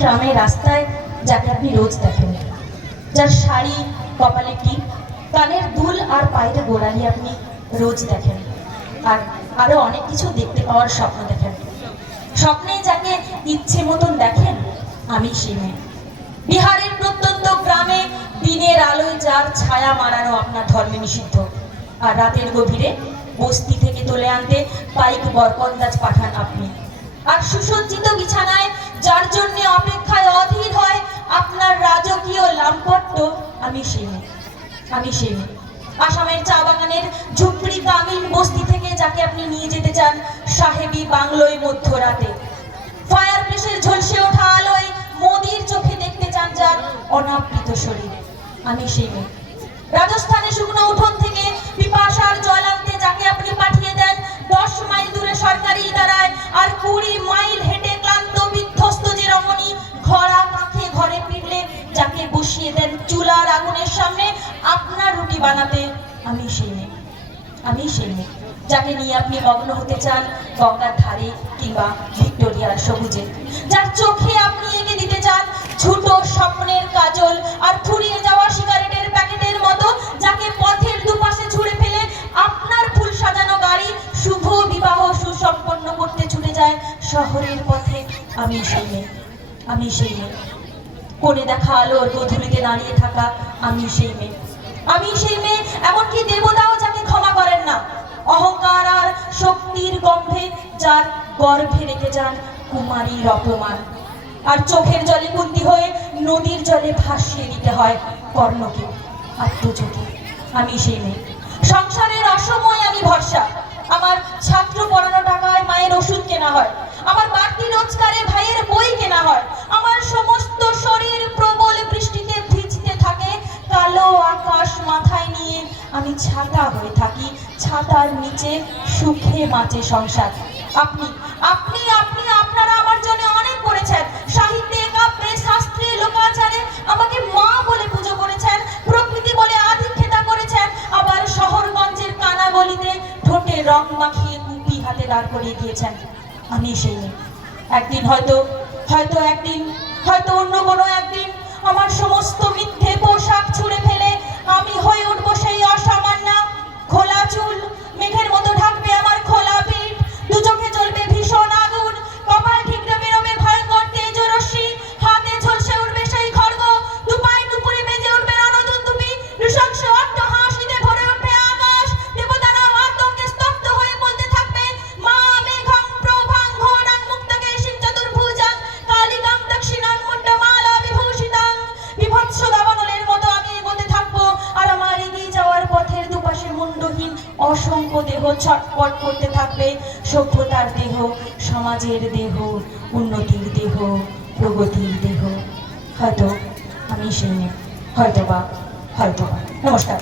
ট্রামে রাস্তায় যাকে আপনি রোজ দেখেন, যার শাড়ি, কপালে টিপ, কানের দুল আর পায়ের গোড়ালি আপনি রোজ দেখেন, আর আরো অনেক কিছু দেখতে পাওয়ার স্বপ্ন দেখেন। স্বপ্নে যাকে ইচ্ছে মতন দেখেন, আমি সেই মেয়ে। বিহারের প্রত্যন্ত গ্রামে দিনের আলোয় যার ছায়া মারানো আপনার ধর্মে নিষিদ্ধ, আর রাতের গভীরে বস্তি থেকে তুলে আনতে পাইক বরকন্দাজ পাঠান আপনি। আর সুসজ্জিত বিছানায় যার জন্য অপেক্ষায় অধীর হয় আপনার রাজকীয় লাম্পট্য, আমি সেই মেয়ে। আমি সেই মেয়ে। আসামের চা বাগানের ঝুপড়ি কামিল বস্তি থেকে যাকে আপনি নিয়ে যেতে চান সাহেবী বাংলোয় মধ্যরাতে, ফায়ার প্লেসের ঝলসে ওঠা আলোয় মোদির চোখে দেখতে চান যার অনাবৃত শরীরে, আমি সেই মেয়ে। রাজস্থানে শুকনো উঠোন থেকে পিপাসার জল আনতে যাকে আপনি পাঠিয়ে দেন 10 মাইল দূরে সরকারি ইদারায়, আর 20 মাইল হেঁটে ক্লান্ত বিধ্বস্ত যে রমণী ঘোড়া কাঁখে ঘরে ফিরলে যাকে বসিয়ে দেন চুলার আগুনের সামনে আপনার রুটি বানাতে, আমি সেই মেয়ে। আমি সেই মেয়ে যাকে নিয়ে আপনি মগ্ন হতে চান গঙ্গার ধারে কিংবা ভিক্টোরিয়ার সবুজে, যার চোখে আপনি এঁকে দিতে চান ছোটো স্বপ্নের কাজল আর ফুরিয়ে যাওয়া সিগারেটের প্যাকেটের মতো, যাকে পথের দুপাশে ছুঁড়ে ফেলে আপনার ফুল সাজানো গাড়ি শুভ বিবাহ সুসম্পন্ন করতে ছুটে যায় শহরের পথে, আমি সেই মেয়ে। আমি সেই মেয়ে। কোণে দেখা আলোর গধূলিতে দাঁড়িয়ে থাকা, আমি সেই মেয়ে। আমি সেই মেয়ে, এমনকি দেবতাও যাকে ক্ষমা করেন না, অহংকার আর শক্তির গম্ভে যার গর্ভে রেখে যান কুমারীর অপমান, আর চোখের জলে কুন্তি হয়ে নদীর জলে ভাসিয়ে দিতে হয় কর্ণকে আত্মজ্যোতি, আমি সেই মেয়ে। সংসারের অসময় আমি ভরসা, আমার ছাত্র পড়ানো টাকায় মায়ের ওষুধ কেনা হয়, আমার বাড়তি রোজগারে ভাইয়ের বই কেনা হয়, আমার সমস্ত শরীর প্রবল বৃষ্টিতে ভিজতে থাকে, কালো আকাশ মাথায় নিয়ে আমি ছাতা হয়ে থাকি, ছাতার নিচে সুখে বাঁচে সংসার। আপনি আপনি আপনি আপনারা আমার জন্য অনেক করেছেন, সাহিত্যে, কাব্যে, শাস্ত্রে, লোকাচারে আমাকে মা বলে পুজো করেছেন, প্রকৃতি বলে আধিক্ষেতা করেছেন, আবার শহরগঞ্জের কানাগলিতে ঠোঁটে রং মাখিয়ে কুপি হাতে দাঁড় করিয়ে দিয়েছেন, আমি সেই মেয়ে। একদিন হয়তো অন্য কোনো একদিন আমার সমস্ত মিথ্যে পোশাক ছুঁড়ে ফেলে আমি হয়ে উঠবো সেই অসামান্যা। খোলা চুল মেঘের মতো ঢাকবে আমার খোলা পিঠ, দু চোখে জ্বলবে ভীষণ আগুন, কপাল ঠিকরে বেরোবে ভয়ঙ্কর তেজরশ্মি, হাতে ঝলসে উঠবে সেই খড়গ, দুপায়ে দুপুরে বেজে উঠবে রণদুন্দুবি, নৃশংস অট্টহাসিতে ভরে উঠবে আকাশ, দেবতারাও আতঙ্কে স্তব্ধ হয়ে বলতে থাকবে মা মেঘাং প্রভাং ঘোরাং মুক্তকেশিং চতুর্ভুজাং কালিকাং দক্ষিণাং মুন্ডমালা বিভূষিতাং। বিভৎস দাবানলের মতো আমি এগোতে থাকবো, আর আমার এগিয়ে যাওয়ার পথের দুপাশে মুন্ডহীন অসংখ্য দেহ ছটপট করতে থাকবে, সভ্যতার দেহ, সমাজের দেহ, উন্নতির দেহ, প্রগতির দেহ। হয়তো আমি সেই মেয়ে, হয়তোবা। নমস্কার।